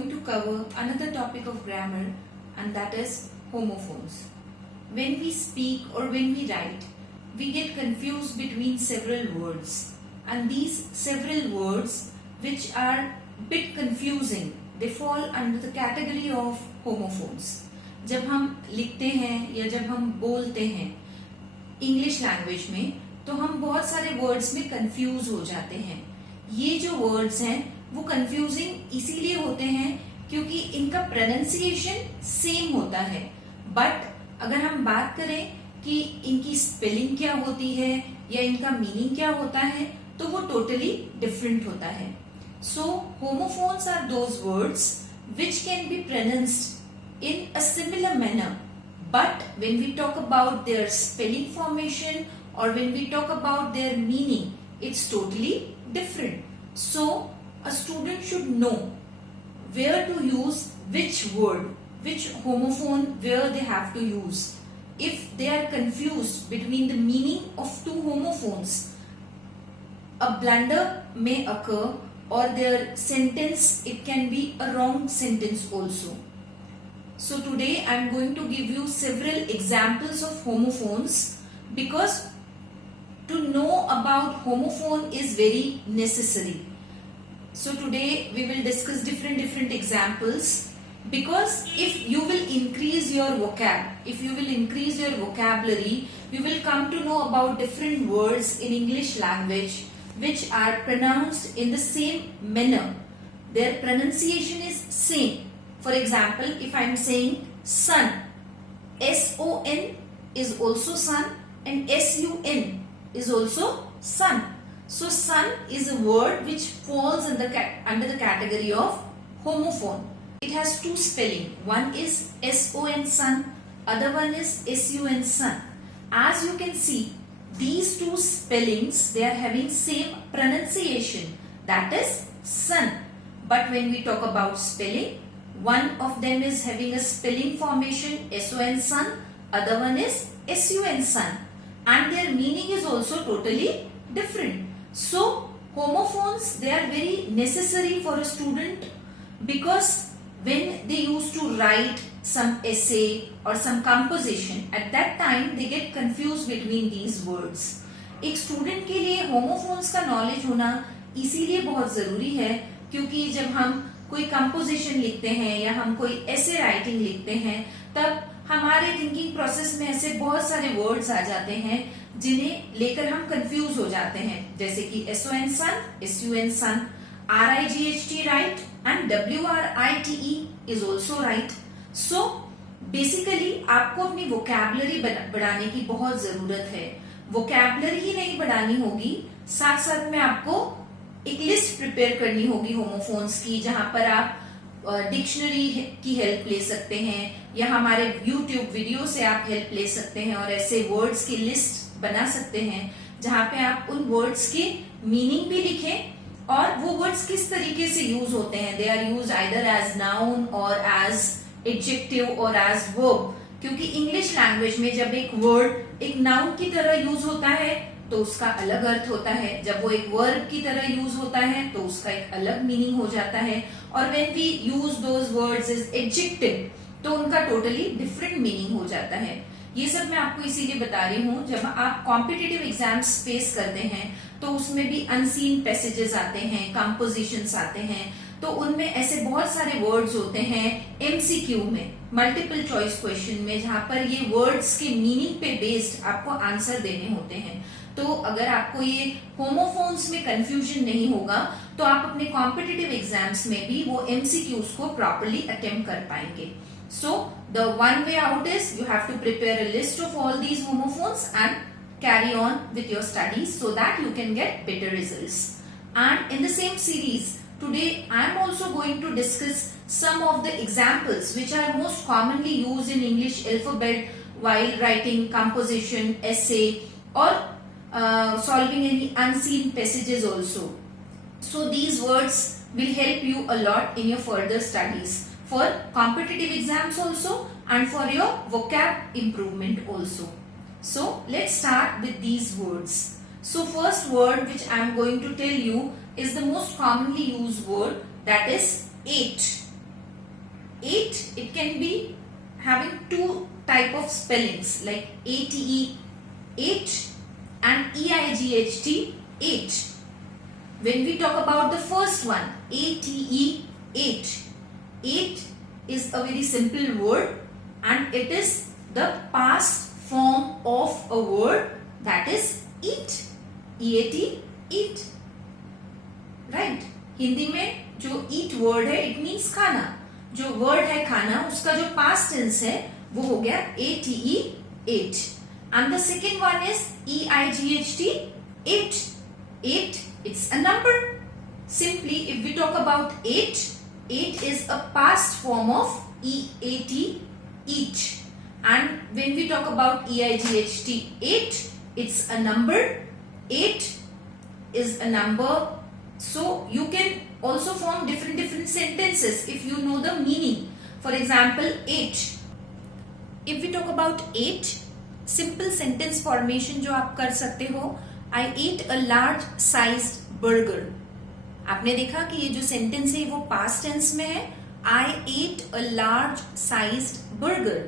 going to cover another topic of grammar, and that is homophones. When we speak or when we write, we get confused between several words, and these several words which are bit confusing, they fall under the category of homophones. जब हम लिखते हैं या जब हम बोलते हैं English language में, तो हम बहुत सारे वर्ड्स में कंफ्यूज हो जाते हैं. ये जो वर्ड्स हैं वो कंफ्यूजिंग इसीलिए होते हैं क्योंकि इनका प्रोनाउंसिएशन सेम होता है, बट अगर हम बात करें कि इनकी स्पेलिंग क्या होती है या इनका मीनिंग क्या होता है, तो वो टोटली डिफरेंट होता है. सो homophones are those words which can be pronounced in a similar manner, but when we talk about their spelling formation or when we talk about their meaning, it's totally different. So a student should know where to use which word, which homophone, where they have to use. If they are confused between the meaning of two homophones, a blunder may occur, or their sentence, it can be a wrong sentence also. So today I am going to give you several examples of homophones, because to know about homophone is very necessary. So today we will discuss different examples, because if you will increase your vocabulary, you will come to know about different words in English language which are pronounced in the same manner. Their pronunciation is same. For example, if I am saying sun, S-O-N is also sun and S-U-N is also sun. So sun is a word which falls under the category of homophone. It has two spelling. One is S-O-N sun, other one is S-U-N sun. As you can see, these two spellings, they are having same pronunciation, that is sun. But when we talk about spelling, one of them is having a spelling formation S-O-N sun, other one is S-U-N sun, and their meaning is also totally different. So homophones, they are very necessary for a student, because when they used to write some essay or some composition, at that time they get confused between these words. एक student के लिए homophones का knowledge होना इसीलिए बहुत जरूरी है, क्योंकि जब हम कोई कंपोजिशन लिखते हैं या हम कोई ऐसे राइटिंग लिखते हैं, तब हमारे थिंकिंग प्रोसेस में ऐसे बहुत सारे वर्ड्स आ जाते हैं जिन्हें लेकर हम कंफ्यूज हो जाते हैं, जैसे कि SON son, SUN sun, RIGHT right and WRITE is also right. So basically आपको अपनी वोकैबुलरी बढ़ाने की बहुत जरूरत है. वोकैबुलरी ही नहीं बढ़ानी होगी, साथ साथ में आपको एक लिस्ट प्रिपेयर करनी होगी होमोफोन्स की, जहां पर आप डिक्शनरी की हेल्प ले सकते हैं या हमारे YouTube वीडियो से आप हेल्प ले सकते हैं और ऐसे वर्ड्स की लिस्ट बना सकते हैं जहां पे आप उन वर्ड्स की मीनिंग भी लिखें और वो वर्ड्स किस तरीके से यूज होते हैं. They are use either as noun और एज एडजेक्टिव और एज वर्ब, क्योंकि इंग्लिश लैंग्वेज में जब एक वर्ड एक नाउन की तरह यूज होता है तो उसका अलग अर्थ होता है, जब वो एक वर्ब की तरह यूज होता है तो उसका एक अलग मीनिंग हो जाता है, और when we use those words as adjective तो उनका टोटली डिफरेंट मीनिंग हो जाता है. ये सब मैं आपको इसीलिए बता रही हूँ, जब आप कॉम्पिटिटिव एग्जाम्स फेस करते हैं तो उसमें भी अनसीन पैसेजेस आते हैं, कंपोजिशंस आते हैं, तो उनमें ऐसे बहुत सारे वर्ड्स होते हैं MCQ में, मल्टीपल चॉइस क्वेश्चन में, जहां पर ये वर्ड्स के मीनिंग पे बेस्ड आपको आंसर देने होते हैं. तो अगर आपको ये होमोफोन्स में कंफ्यूजन नहीं होगा तो आप अपने कॉम्पिटिटिव एग्जाम्स में भी वो MCQs को प्रॉपर्ली अटेम्प्ट कर पाएंगे. So the one way out is you have to prepare a list of all these homophones and carry on with your studies so that you can get better results. And in the same series, today I am also going to discuss some of the examples which are most commonly used in English alphabet while writing composition, essay, or solving any unseen passages also. So these words will help you a lot in your further studies, for competitive exams also and for your vocab improvement also. So let's start with these words. So first word which I am going to tell you is the most commonly used word, that is 8. eight, it can be having two type of spellings like ate, eight, and eight, eight. When we talk about the first one, ate, eight, eight is a very simple word and it is the past form of a word that is eat, eat, eat, right? Hindi में जो eat word है it means खाना, जो word है खाना उसका जो past tense है वो हो गया ate, ate. And the second one is eight, eight, eight, it's a number. Simply if we talk about eight, eight is a past form of eat, eat. And when we talk about eight, eight, it's a number. Eight is a number. So you can also form different sentences if you know the meaning. For example, eight. If we talk about eight, simple sentence formation जो आप कर सकते हो, I ate a large sized burger. आपने देखा कि ये जो सेंटेंस है वो पास्ट टेंस में है. I ate a large sized burger.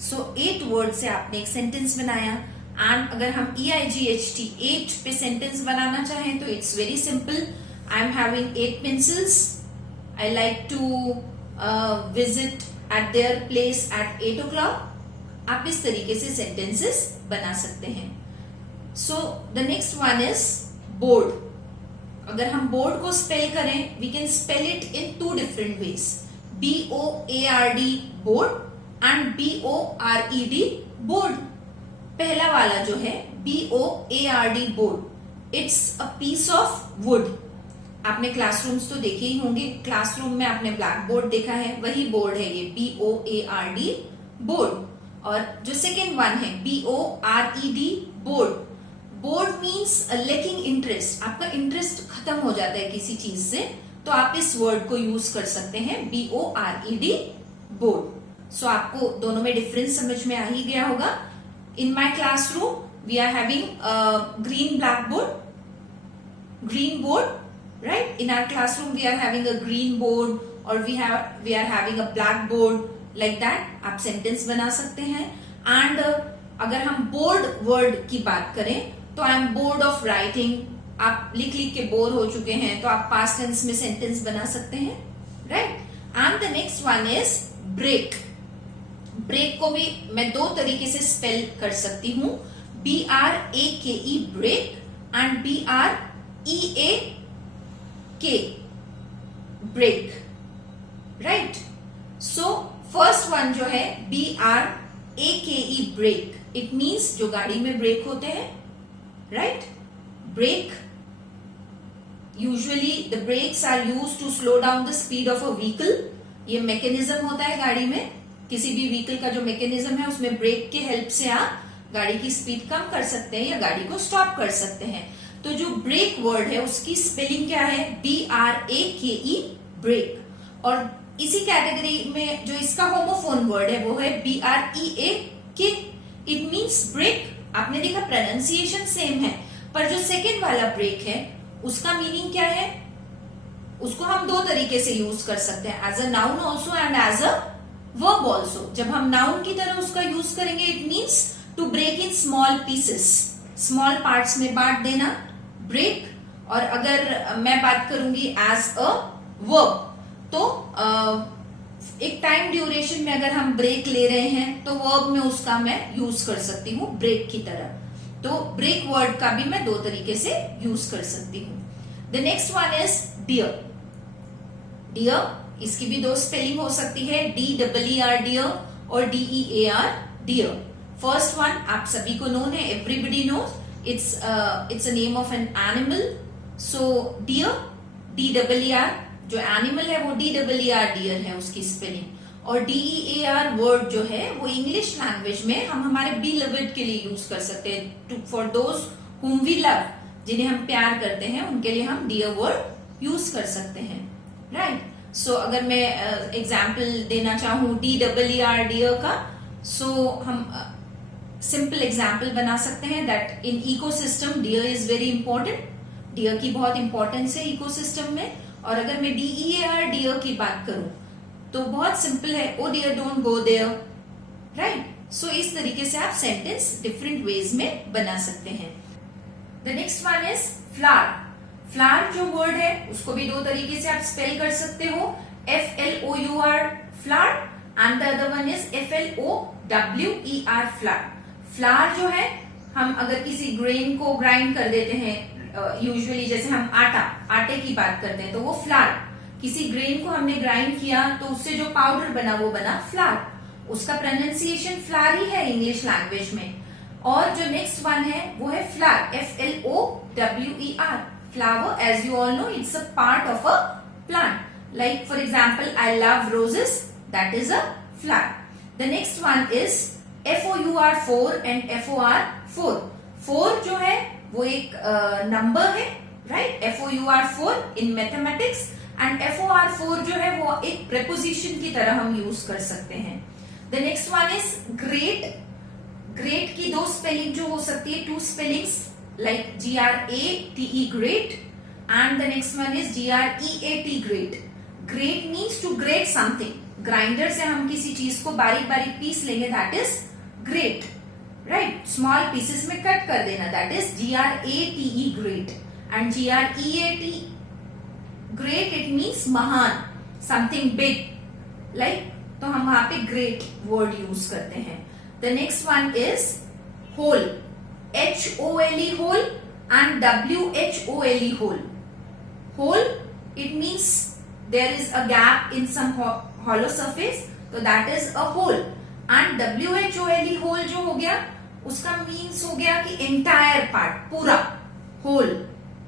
So 8 word से आपने एक सेंटेंस बनाया. एंड अगर हम EIGHT 8 पे सेंटेंस बनाना चाहें तो it's very simple. I am having 8 pencils. I like to visit at their place at 8 o'clock. आप इस तरीके से सेंटेंसेस बना सकते हैं. So the next one is board. अगर हम बोर्ड को स्पेल करें, we can spell it in two different ways. BOARD board and BORED bored. पहला वाला जो है BOARD board, it's a piece of wood. आपने क्लासरूम्स तो देखे ही होंगे. क्लासरूम में आपने ब्लैक बोर्ड देखा है, वही बोर्ड है ये BOARD बोर्ड. और जो सेकेंड वन है BORED board. Board means lacking interest. आपका इंटरेस्ट खत्म हो जाता है किसी चीज से, तो आप इस वर्ड को यूज कर सकते हैं BORED बोर्ड. सो आपको दोनों में डिफरेंस समझ में आ ही गया होगा. In my classroom we are having green black board, green board, right? In our classroom we are having a green board और we are having a black board. Like that आप सेंटेंस बना सकते हैं. एंड अगर हम board word की बात करें तो I am board of writing. आप लिख के बोर हो चुके हैं तो आप पास्ट टेंस में सेंटेंस बना सकते हैं, right? And the next one is break. Break को भी मैं दो तरीके से स्पेल कर सकती हूं. BRAKE brake and BREAK break, right? So first one जो है BRAKE ब्रेक, इट मीन्स जो गाड़ी में ब्रेक होते हैं, right? Brake, usually the brakes are used to slow down the speed of a vehicle. ये मैकेनिज्म होता है गाड़ी में. किसी भी व्हीकल का जो मैकेनिज्म है उसमें ब्रेक के हेल्प से आप गाड़ी की स्पीड कम कर सकते हैं या गाड़ी को स्टॉप कर सकते हैं. तो जो ब्रेक वर्ड है उसकी स्पेलिंग क्या है? BRAKE brake. और इसी कैटेगरी में जो इसका होमोफोन वर्ड है वो है BREAK. It means break. आपने देखा प्रोनाउंसिएशन सेम है, पर जो सेकेंड वाला ब्रेक है उसका मीनिंग क्या है? उसको हम दो तरीके से यूज कर सकते हैं, as a noun also and as a verb also. जब हम नाउन की तरह उसका यूज करेंगे, it means to break in small pieces, small parts में बांट देना, ब्रेक. और अगर मैं बात करूंगी एज अ वर्ब तो एक टाइम ड्यूरेशन में अगर हम ब्रेक ले रहे हैं तो वर्ब में उसका मैं यूज कर सकती हूँ ब्रेक की तरह. तो ब्रेक वर्ड का भी मैं दो तरीके से यूज कर सकती हूँ. The next one is deer. Deer, इसकी भी दो स्पेलिंग हो सकती है, DEER डियर और DEAR डियर. फर्स्ट वन आप सभी को नोन है, everybody knows. It's a name of an animal. So deer, DEER, जो एनिमल है वो DEER डियर है उसकी स्पेलिंग. और DEAR वर्ड जो है वो इंग्लिश लैंग्वेज में हम हमारे beloved के लिए यूज कर सकते हैं. For those whom we love, जिन्हें हम प्यार करते हैं उनके लिए हम डियर वर्ड यूज कर सकते हैं, राइट? सो अगर मैं एग्जाम्पल देना चाहूँ DEER डियर का, सो हम सिंपल एग्जाम्पल बना सकते हैं that in ecosystem deer is very important. Deer की बहुत इंपॉर्टेंस है इकोसिस्टम में. और अगर मैं DEAR डियर की बात करूं तो बहुत सिंपल है, oh dear don't go there, right. So इस तरीके से आप सेंटेंस डिफरेंट वेज में बना सकते हैं। The next one is flower. Flower जो वर्ड है उसको भी दो तरीके से आप स्पेल कर सकते हो, FLOUR flower and the other one is FLOWER flower. Flower जो है, हम अगर किसी ग्रेन को ग्राइंड कर देते हैं, यूजुअली जैसे हम आटे की बात करते हैं तो वो फ्लावर, किसी ग्रेन को हमने ग्राइंड किया तो उससे जो पाउडर बना वो बना फ्लावर। उसका प्रोनाउंसिएशन फ्लावर ही है इंग्लिश लैंग्वेज में। और जो नेक्स्ट वन है वो है flower, FLOWER flower. As you all know it's a part of a plant, like for example I love roses, that is a flower. The next one is FOUR and FOR4। 4 जो है वो एक number है, right, FOUR4 in mathematics, and FOR4 जो है वो एक preposition की तरह हम यूज कर सकते हैं। The next one is great. Great की दो स्पेलिंग जो हो सकती है, 2 spellings, like GRATE grate, and the next one is GREAT great. Grate means to grate something, grinder से हम किसी चीज को बारीक बारीक पीस लेंगे, that is grate, right, small pieces में कट कर देना, that is GRATE grate. And GREAT great it means महान, समथिंग बिग, लाइक, तो हम वहां पे ग्रेट वर्ड यूज करते हैं। The next one is hole, HOLE hole and WHOLE whole. Hole it means there is a gap in some hollow surface, तो that is a hole, and WHOLE whole जो हो गया उसका means हो गया कि entire part, पूरा whole,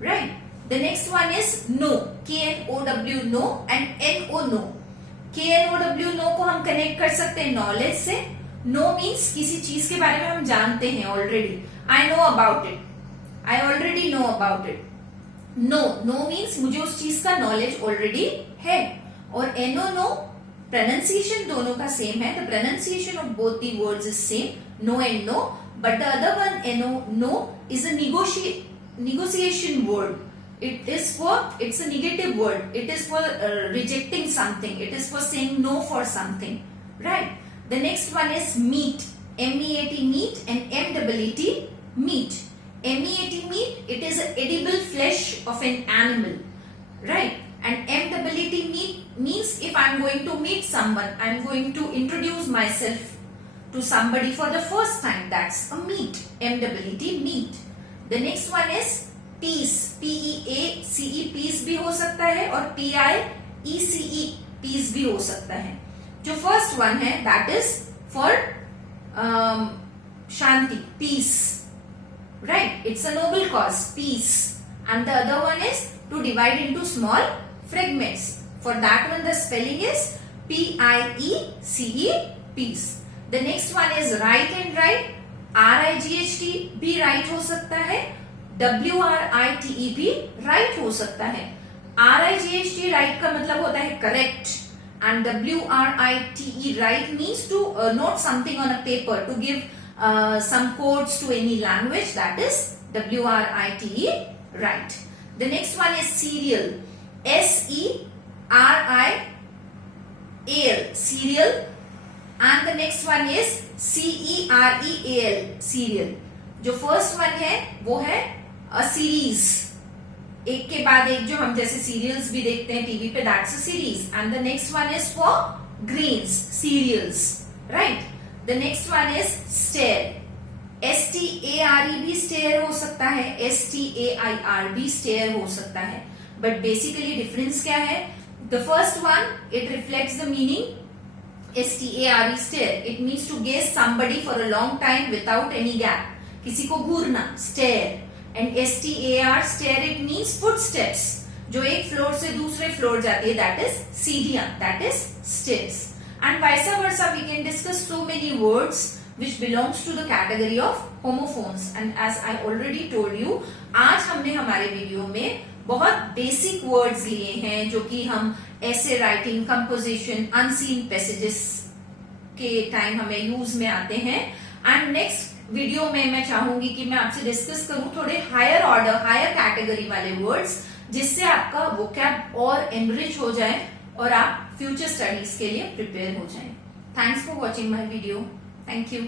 right। The next one is know, KNOW know and NO know। KNOW know को हम कनेक्ट कर सकते हैं नॉलेज से। know मीन्स किसी चीज के बारे में हम जानते हैं already, I know about it, I already know about it। no means मुझे उस चीज का नॉलेज ऑलरेडी है। और NO know pronunciation दोनों का सेम है, the pronunciation of both the words is same, no and no, but the other one no is a negotiation word. It's a negative word, it is for rejecting something, it is for saying no for something, right। The next one is meat, MEAT meat and MEAT meat। MEAT meat, it is an edible flesh of an animal, right, and MEAT meat means if I'm going to meet someone, I'm going to introduce myself to somebody for the first time, that's a meet, MEAT meet। The next one is peace, PEACE peace भी हो सकता है और PIECE peace भी हो सकता है। जो फर्स्ट वन है that is for Shanti, peace, right, it's a noble cause, peace, and the other one is to divide into small fragments, for that one the spelling is PIECE peace। The next one is right and right, RIGHT भी right हो सकता है, WRITE भी right हो सकता है। RIGHT right का मतलब होता है correct, and WRITE right means to note something on a paper, to give some codes to any language, that is WRITE right। The next one is cereal, SERIAL cereal, and the next one is CEREAL cereal। जो first one है वो है a series, एक के बाद एक जो हम जैसे सीरियल्स भी देखते हैं टीवी पे, that's a series. And the next one is for grains, cereals, right. The next one is stair, STARE भी स्टेयर हो सकता है, STAIR भी स्टेयर हो सकता है, बट बेसिकली डिफरेंस क्या है? The first one it reflects the meaning STARE stare, it means to gaze somebody for a long time without any gap, किसी को घूरना, stare। and STAR stare it means footsteps, जो एक floor से दूसरे floor जाती है, that is सीढ़ियां, that is stairs। and vice versa we can discuss so many words which belongs to the category of homophones, and as I already told you, आज हमने हमारे वीडियो में बहुत बेसिक वर्ड्स लिए हैं जो कि हम ऐसे राइटिंग, कंपोजिशन, अनसीन पैसेजेस के टाइम हमें यूज में आते हैं। एंड नेक्स्ट वीडियो में मैं चाहूंगी कि मैं आपसे डिस्कस करूं थोड़े हायर ऑर्डर, हायर कैटेगरी वाले वर्ड्स, जिससे आपका वोकैब और एनरिच हो जाए और आप फ्यूचर स्टडीज के लिए प्रिपेयर हो जाएं। Thanks for watching my video. Thank you.